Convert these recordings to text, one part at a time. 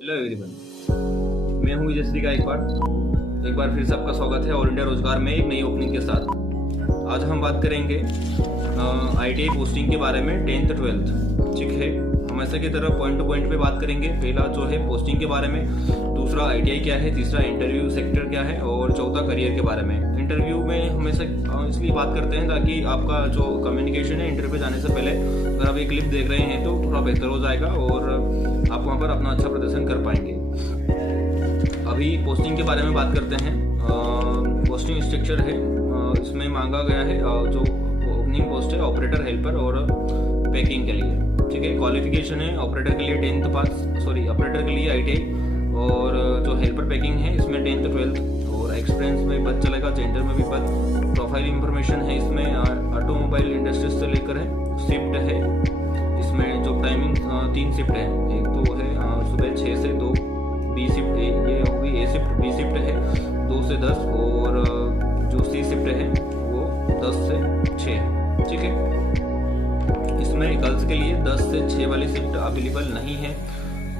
Hello everyone, मैं हूं विजय श्री गायकवाड़। एक बार फिर से आपका स्वागत है ऑल इंडिया रोजगार में एक नई ओपनिंग के साथ। आज हम बात करेंगे ITI पोस्टिंग के बारे में 10th 12th। ठीक है, हमेशा की तरह पॉइंट टू पॉइंट पे बात करेंगे। पहला जो है पोस्टिंग के बारे में, दूसरा ITI क्या है, तीसरा इंटरव्यू सेक्टर क्या है और चौथा करियर के बारे में। इंटरव्यू में हमेशा इसलिए बात करते हैं ताकि आपका जो कम्युनिकेशन है इंटरव्यू जाने से पहले अगर आप ये क्लिप देख रहे हैं तो थोड़ा बेहतर हो जाएगा और आप वहाँ पर अपना अच्छा प्रदर्शन कर पाएंगे। अभी पोस्टिंग के बारे में बात करते हैं। पोस्टिंग स्ट्रक्चर है, इसमें मांगा गया है जो ओपनिंग पोस्ट है ऑपरेटर, हेल्पर और पैकिंग के लिए। ठीक है, क्वालिफिकेशन है ऑपरेटर के लिए 10th पास, ऑपरेटर के लिए ITI और जो हेल्पर पैकिंग है इसमें 10th 12th और एक्सपीरियंस में पद चलेगा, जेंडर में भी पद। प्रोफाइल इंफॉर्मेशन है इसमें ऑटोमोबाइल इंडस्ट्रीज से लेकर है, शिफ्ट है इसमें जो टाइमिंग 3 शिफ्ट है। एक तो है सुबह 6 से 2, बी शिफ्ट है, ये होगी A शिफ्ट, B शिफ्ट है 2 से 10 और जो C शिफ्ट है वो 10 से 6। ठीक है, इसमें गर्ल्स के लिए 10 से 6 वाली शिफ्ट अवेलेबल नहीं है,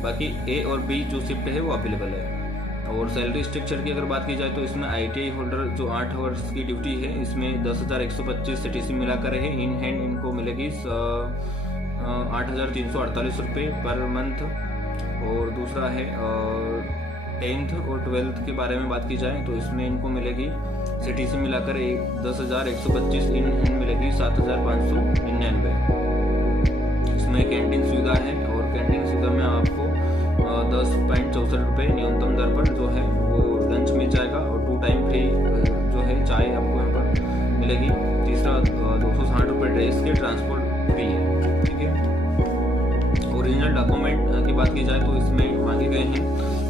बाकी A और B जो शिफ्ट है वो अवेलेबल है। और सैलरी स्ट्रक्चर की अगर बात की जाए तो इसमें ITI होल्डर जो 8 आवर्स की ड्यूटी है इसमें 10,125 CTC मिलाकर है। इन हैंड इनको मिलेगी 8,348 रुपये पर मंथ। और दूसरा है 10th और 12th के बारे में बात की जाए तो इसमें इनको मिलेगी CTC मिलाकर 10,125, इन हैंड मिलेगी 7,599। इसमें कैंटीन सुविधा है और कैंटीन सुविधा में आपको 10.64 रुपये न्यूनतम दर पर जो है वो लंच मिल जाएगा और 2 टाइम फ्री जो है चाय आपको यहाँ पर मिलेगी। तीसरा 260 रुपये ड्रेस के ट्रांसपोर्ट फ्री है। ठीक है, ओरिजिनल डॉक्यूमेंट की बात की जाए तो इसमें मांगे गए हैं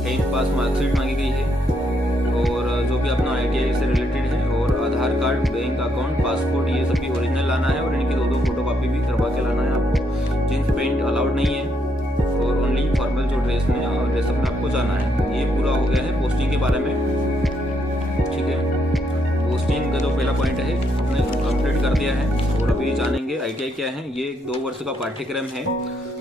10th पास मार्कशीट मांगी गई है और जो भी अपना ITI से रिलेटेड है और आधार कार्ड, बैंक अकाउंट, पासपोर्ट, ये सभी ओरिजिनल लाना है और इनकी 2 फोटोकॉपी भी करवा के लाना है आपको। जींस पेंट अलाउड नहीं है और ओनली फॉर्मल जो ड्रेसअप में आपको जाना है। ये पूरा हो गया है पोस्टिंग के बारे में। ठीक है, पोस्टिंग का जो पहला पॉइंट है हमने कंप्लीट कर दिया है और अभी जानेंगे ITI क्या है। ये 2 वर्ष का पाठ्यक्रम है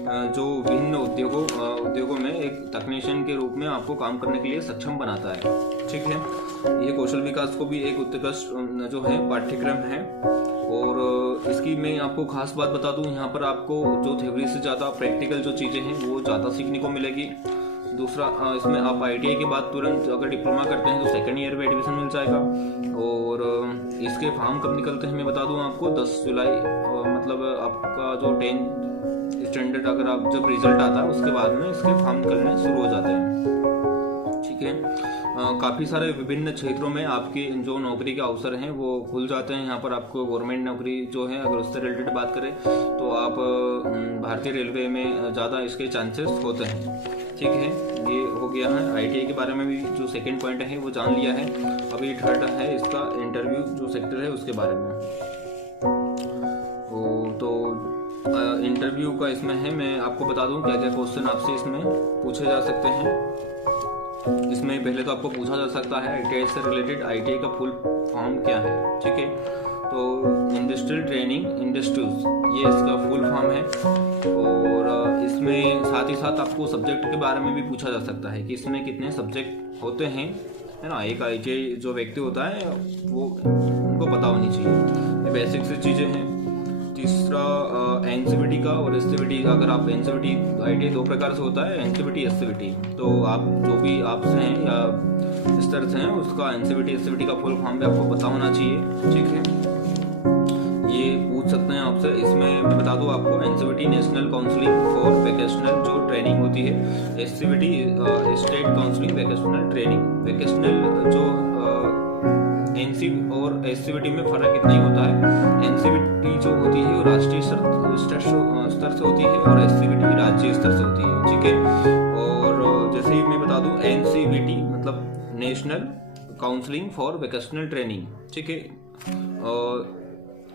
जो विभिन्न उद्योगों में एक तकनीशियन के रूप में आपको काम करने के लिए सक्षम बनाता है। ठीक है, ये कौशल विकास को भी एक उत्कृष्ट जो है पाठ्यक्रम है और इसकी मैं आपको खास बात बता दूं, यहाँ पर आपको जो थ्योरी से ज़्यादा प्रैक्टिकल जो चीज़ें हैं वो ज़्यादा सीखने को मिलेगी। दूसरा, इसमें आप ITI के बाद तुरंत अगर डिप्लोमा करते हैं तो 2nd ईयर में एडमिशन मिल जाएगा। और इसके फॉर्म कब निकलते हैं मैं बता दूं आपको, 10 जुलाई मतलब आपका जो 10th स्टैंडर्ड अगर आप जब रिजल्ट आता है उसके बाद में इसके फॉर्म निकलने शुरू हो जाते हैं। ठीक है, काफ़ी सारे विभिन्न क्षेत्रों में आपके जो नौकरी के अवसर हैं वो खुल जाते हैं। यहाँ पर आपको गवर्नमेंट नौकरी जो है अगर उससे रिलेटेड बात करें तो आप भारतीय रेलवे में ज़्यादा इसके चांसेस होते हैं। ठीक है, ये हो गया है ITI के बारे में भी जो 2nd पॉइंट है वो जान लिया है। अभी 3rd है इसका इंटरव्यू जो सेक्टर है उसके बारे में। तो इंटरव्यू का इसमें है, मैं आपको बता दूं क्या क्या क्वेश्चन आपसे इसमें पूछे जा सकते हैं। इसमें पहले तो आपको पूछा जा सकता है ITI से रिलेटेड ITI का फुल फॉर्म क्या है। ठीक है, तो इंडस्ट्रियल ट्रेनिंग इंडस्ट्रीज ये इसका फुल फॉर्म है। और इसमें साथ ही साथ आपको सब्जेक्ट के बारे में भी पूछा जा सकता है कि इसमें कितने सब्जेक्ट होते हैं, है ना। एक ITI जो व्यक्ति होता है वो उनको पता होनी चाहिए, ये बेसिक से चीज़ें हैं। तीसरा NCVT का और SCVT का, अगर आप NCVT ITI 2 प्रकार से होता है, NCVT SCVT, तो आप जो भी आपसे हैं या स्तर से हैं उसका NCVT SCVT का फुल फॉर्म भी आपको पता होना चाहिए। ठीक है, ये पूछ सकते हैं आपसे। इसमें मैं बता दूं आपको NCVT national counselling for vocational जो ट्रेनिंग होती है, SCVT state counselling vocational training. Vocational जो NC और SCVT में फ़र्क इतना ही होता है, NCVT जो होती है वो राष्ट्रीय स्तर से होती है और SCVT राज्य स्तर से होती है। ठीक है, और जैसे ही मैं बता दूं NCVT मतलब national counselling for vocational training. ठीक है, और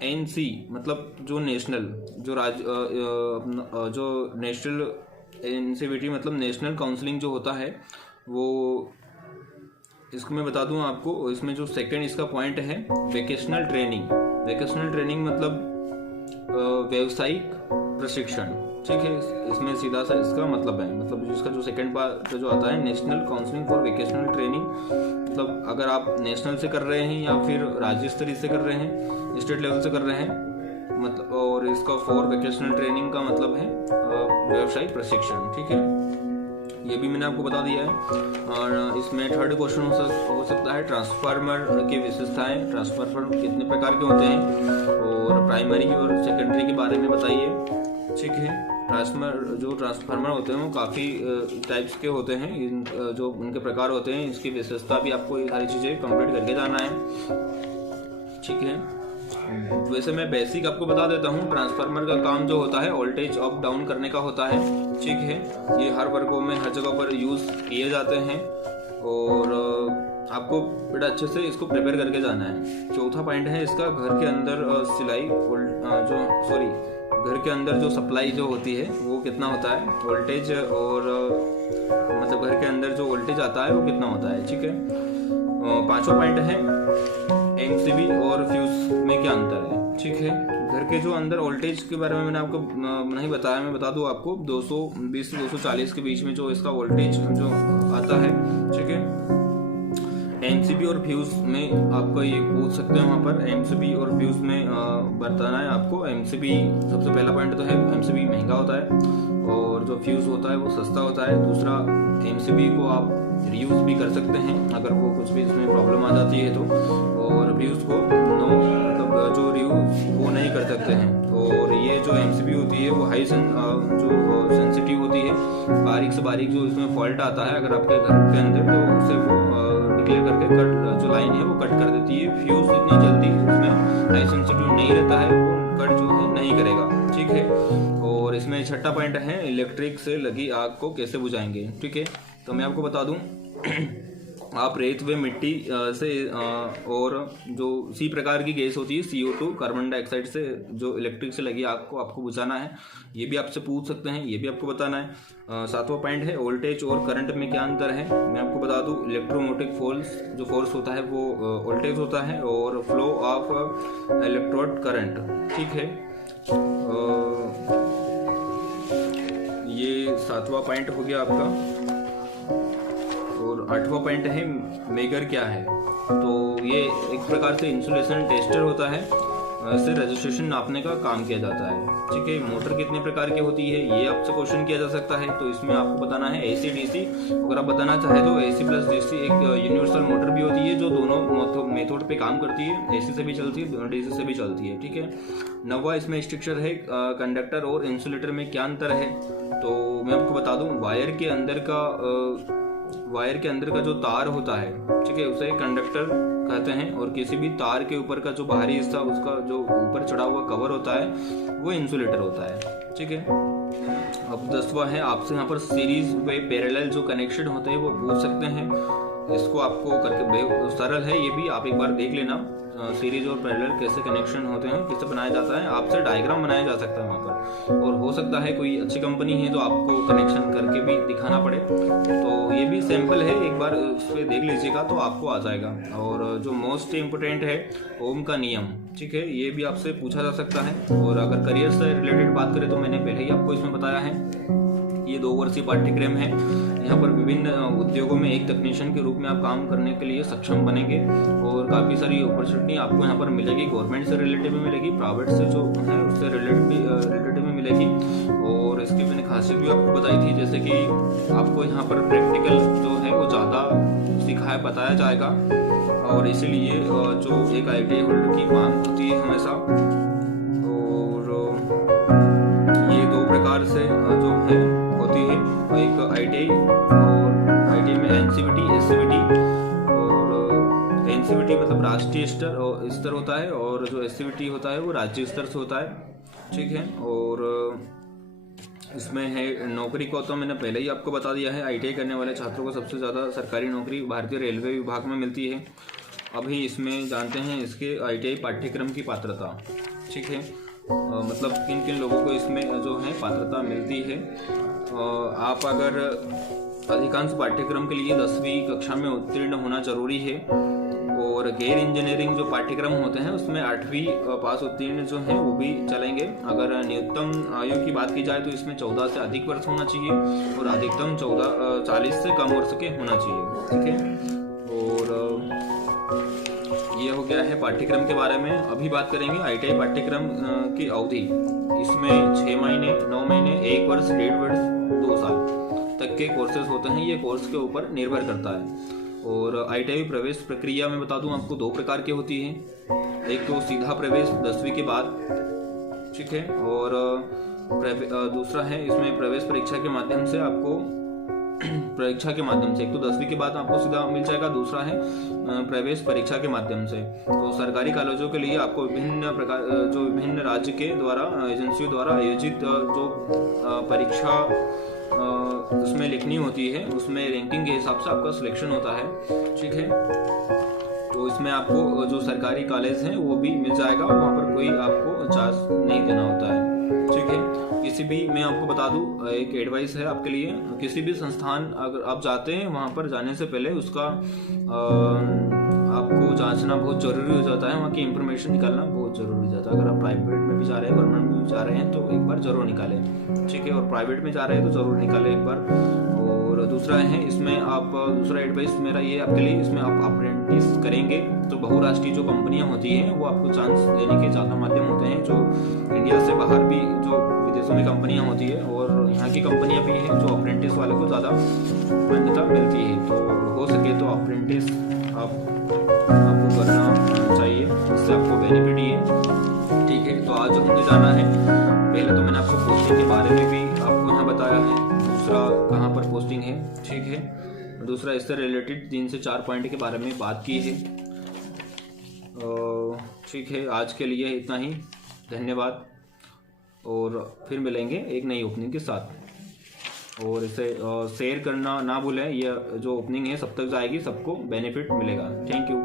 NC मतलब जो नेशनल जो नेशनल NCVT मतलब नेशनल काउंसलिंग जो होता है वो, इसको मैं बता दूं आपको। इसमें जो 2nd इसका पॉइंट है वोकेशनल ट्रेनिंग। वोकेशनल ट्रेनिंग मतलब व्यावसायिक प्रशिक्षण। ठीक है, इसमें सीधा सा इसका मतलब है, मतलब इसका जो सेकंड पार्ट जो आता है national counselling for vocational training, मतलब अगर आप नेशनल से कर रहे हैं या फिर राज्य स्तरीय से कर रहे हैं, स्टेट लेवल से कर रहे हैं, मतलब और इसका फॉर वोकेशनल ट्रेनिंग का मतलब है व्यवसायिक प्रशिक्षण। ठीक है, ये भी मैंने आपको बता दिया है। और इसमें थर्ड क्वेश्चन हो सकता है ट्रांसफार्मर की विशेषताएं, ट्रांसफार्मर कितने प्रकार के होते हैं और प्राइमरी और सेकेंडरी के बारे में बताइए। ठीक है, ट्रांसफार्मर होते हैं वो काफ़ी टाइप्स के होते हैं, जो उनके प्रकार होते हैं, इसकी विशेषता भी आपको ये सारी चीज़ें कंप्लीट करके जाना है। ठीक है, वैसे मैं बेसिक आपको बता देता हूँ। ट्रांसफार्मर का काम जो होता है वोल्टेज अप डाउन करने का होता है। ठीक है, ये हर वर्गों में हर जगह पर यूज़ किए जाते हैं और आपको बेटा अच्छे से इसको प्रिपेयर करके जाना है। चौथा पॉइंट है इसका, घर के अंदर घर के अंदर जो सप्लाई जो होती है वो कितना होता है, वोल्टेज, और मतलब घर के अंदर जो वोल्टेज आता है वो कितना होता है। ठीक है, पांचवा पॉइंट है एमसीबी और फ्यूज में क्या अंतर है। ठीक है, घर के जो अंदर वोल्टेज के बारे में मैंने आपको नहीं बताया, मैं बता दूं आपको 220 से 240 के बीच में जो इसका वोल्टेज जो आता है। ठीक है, एमसीबी और फ्यूज में आपको ये पूछ सकते हैं, वहाँ पर एमसीबी और फ्यूज में बताना है आपको। एमसीबी सबसे पहला पॉइंट तो है एमसीबी महंगा होता है और जो फ्यूज होता है वो सस्ता होता है। दूसरा, एमसीबी को आप रीयूज भी कर सकते हैं अगर वो कुछ भी इसमें प्रॉब्लम आ जाती है तो, और फ्यूज को मतलब जो रीयूज वो नहीं कर सकते हैं। और ये जो एमसीबी होती है वो हाई जो सेंसिटिव होती है, बारीक से बारीक जो इसमें फॉल्ट आता है अगर आपके घर के अंदर, तो उसे वो डिक्लेयर करके कट जो लाइन है वो कट कर देती है। फ्यूज इतनी जल्दी उसमें हाई सेंसिटिव नहीं रहता है, वो कट जो है नहीं करेगा। ठीक है, और इसमें छठा पॉइंट है इलेक्ट्रिक से लगी आग को कैसे बुझाएंगे। ठीक है, तो मैं आपको बता दूं आप रेत व मिट्टी से और जो सी प्रकार की गैस होती है CO2 कार्बन डाइऑक्साइड से जो इलेक्ट्रिक से लगी आग को आपको बुझाना है। ये भी आपसे पूछ सकते हैं, ये भी आपको बताना है। सातवां पॉइंट है वोल्टेज और करंट में क्या अंतर है। मैं आपको बता दूं इलेक्ट्रोमोटिक फोर्स होता है वो वोल्टेज होता है और फ्लो ऑफ इलेक्ट्रोड करंट। ठीक है, ये सातवां पॉइंट हो गया आपका। और आठवां पॉइंट है मेगर क्या है। तो ये एक प्रकार से इंसुलेशन टेस्टर होता है, इससे रजिस्ट्रेशन नापने का काम किया जाता है। ठीक है, मोटर कितने प्रकार की होती है ये आपसे क्वेश्चन किया जा सकता है, तो इसमें आपको बताना है AC DC। अगर आप बताना चाहे तो AC प्लस DC एक यूनिवर्सल मोटर भी होती है जो दोनों मेथड पे काम करती है, AC से भी चलती है DC से भी चलती है। ठीक है, नौवां इसमें स्ट्रक्चर है कंडक्टर और इंसुलेटर में क्या अंतर है। तो मैं आपको बता दूं वायर के अंदर का जो तार होता है, ठीक है, उसे कंडक्टर कहते हैं, और किसी भी तार के ऊपर का जो बाहरी हिस्सा उसका जो ऊपर चढ़ा हुआ कवर होता है वो इंसुलेटर होता है। ठीक है, अब 10वां है आपसे यहाँ पर सीरीज व पैरेलल जो कनेक्शन होते हैं वो पूछ सकते हैं। इसको आपको करके सरल है, ये भी आप एक बार देख लेना। सीरीज और पैरेलल कैसे कनेक्शन होते हैं, कैसे बनाया जाता है, आपसे डायग्राम बनाया जा सकता है वहाँ पर। और हो सकता है कोई अच्छी कंपनी है तो आपको कनेक्शन करके भी दिखाना पड़े, तो ये भी सैंपल है, एक बार उस पर देख लीजिएगा तो आपको आ जाएगा। और जो मोस्ट इम्पोर्टेंट है ओम का नियम, ठीक है, ये भी आपसे पूछा जा सकता है। और अगर करियर से रिलेटेड बात करें तो मैंने पहले ही आपको इसमें बताया है, ये 2 वर्षीय पाठ्यक्रम है। यहाँ पर विभिन्न उद्योगों में एक तकनीशियन के रूप में आप काम करने के लिए सक्षम बनेंगे और काफ़ी सारी अपॉर्चुनिटी आपको यहाँ पर मिलेगी। गवर्नमेंट से रिलेटेड में मिलेगी, प्राइवेट से जो है उससे रिलेटेड में मिलेगी। और इसकी मैंने खासियत भी आपको बताई थी, जैसे कि आपको यहाँ पर प्रैक्टिकल जो है वो ज़्यादा बताया जाएगा, और इसीलिए जो एक ITI होल्डर की मांग होती है हमेशा। और ये 2 प्रकार से जो है होती है, एक ITI और ITI में NCVT SCVT, और NCVT मतलब राष्ट्रीय स्तर होता है, और जो SCVT होता है वो राज्य स्तर से होता है। ठीक है, और इसमें है नौकरी को तो मैंने पहले ही आपको बता दिया है। ITI करने वाले छात्रों को सबसे ज़्यादा सरकारी नौकरी भारतीय रेलवे विभाग में मिलती है। अभी इसमें जानते हैं इसके ITI पाठ्यक्रम की पात्रता। ठीक है, मतलब किन किन लोगों को इसमें जो है पात्रता मिलती है। आप अगर अधिकांश पाठ्यक्रम के लिए 10वीं कक्षा में उत्तीर्ण होना जरूरी है, और और गैर इंजीनियरिंग जो पाठ्यक्रम होते हैं उसमें 8वीं पास उत्तीर्ण जो है वो भी चलेंगे। अगर न्यूनतम आयु की बात की जाए तो इसमें 14 से अधिक वर्ष होना चाहिए और अधिकतम 40 से कम वर्ष के होना चाहिए। ठीक है, और ये हो गया है पाठ्यक्रम के बारे में। अभी बात करेंगे ITI पाठ्यक्रम की अवधि। इसमें 6 महीने, 9 महीने, 1 वर्ष, 1.5 वर्ष, 2 साल तक के कोर्सेज होते हैं। ये कोर्स के ऊपर निर्भर करता है। और ITI प्रवेश प्रक्रिया में बता दूं आपको 2 प्रकार की होती है। एक तो सीधा प्रवेश 10वीं के बाद, ठीक है, और दूसरा है इसमें प्रवेश परीक्षा के माध्यम से आपको परीक्षा के माध्यम से, एक तो 10वीं के बाद आपको सीधा मिल जाएगा, दूसरा है प्रवेश परीक्षा के माध्यम से। तो सरकारी कॉलेजों के लिए आपको विभिन्न राज्य के द्वारा एजेंसियों द्वारा आयोजित जो परीक्षा उसमें लिखनी होती है, उसमें रैंकिंग के हिसाब से आपका सिलेक्शन होता है। ठीक है, तो इसमें आपको जो सरकारी कॉलेज हैं वो भी मिल जाएगा, वहाँ पर कोई आपको चार्ज नहीं देना होता है। ठीक है, किसी भी, मैं आपको बता दूं, एक एडवाइस है आपके लिए, किसी भी संस्थान अगर आप जाते हैं वहाँ पर जाने से पहले उसका आपको जांचना बहुत ज़रूरी हो जाता है। वहाँ की इंफॉर्मेशन निकालना बहुत ज़रूरी हो जाता है। अगर आप प्राइवेट में भी जा रहे हैं, गवर्नमेंट में भी जा रहे हैं तो एक बार ज़रूर निकालें। ठीक है, और प्राइवेट में जा रहे हैं तो ज़रूर निकालें एक बार। और दूसरा है इसमें आप, दूसरा एडवाइस मेरा ये आपके लिए, इसमें आप अप्रेंटिस करेंगे तो बहुराष्ट्रीय जो कंपनियां होती हैं वो आपको चांस देने के ज़्यादा माध्यम होते हैं। जो इंडिया से बाहर भी जो विदेशों में कंपनियां होती है और यहाँ की कंपनियां भी हैं जो अप्रेंटिस वाले को ज़्यादा मान्यता मिलती है। तो हो सके तो अप्रेंटिस आपको करना चाहिए, इससे आपको बेनिफिट ही है। ठीक है, तो आज हमने जाना है, पहले तो मैंने आपको पोस्टिंग के बारे में भी आपको यहाँ बताया है, दूसरा कहाँ पर पोस्टिंग है। ठीक है, दूसरा इससे रिलेटेड 3 से 4 पॉइंट के बारे में बात की है। ठीक है, आज के लिए इतना ही, धन्यवाद, और फिर मिलेंगे एक नई ओपनिंग के साथ। और इसे शेयर करना ना भूलें, यह जो ओपनिंग है सब तक जाएगी, सबको बेनिफिट मिलेगा। Thank you.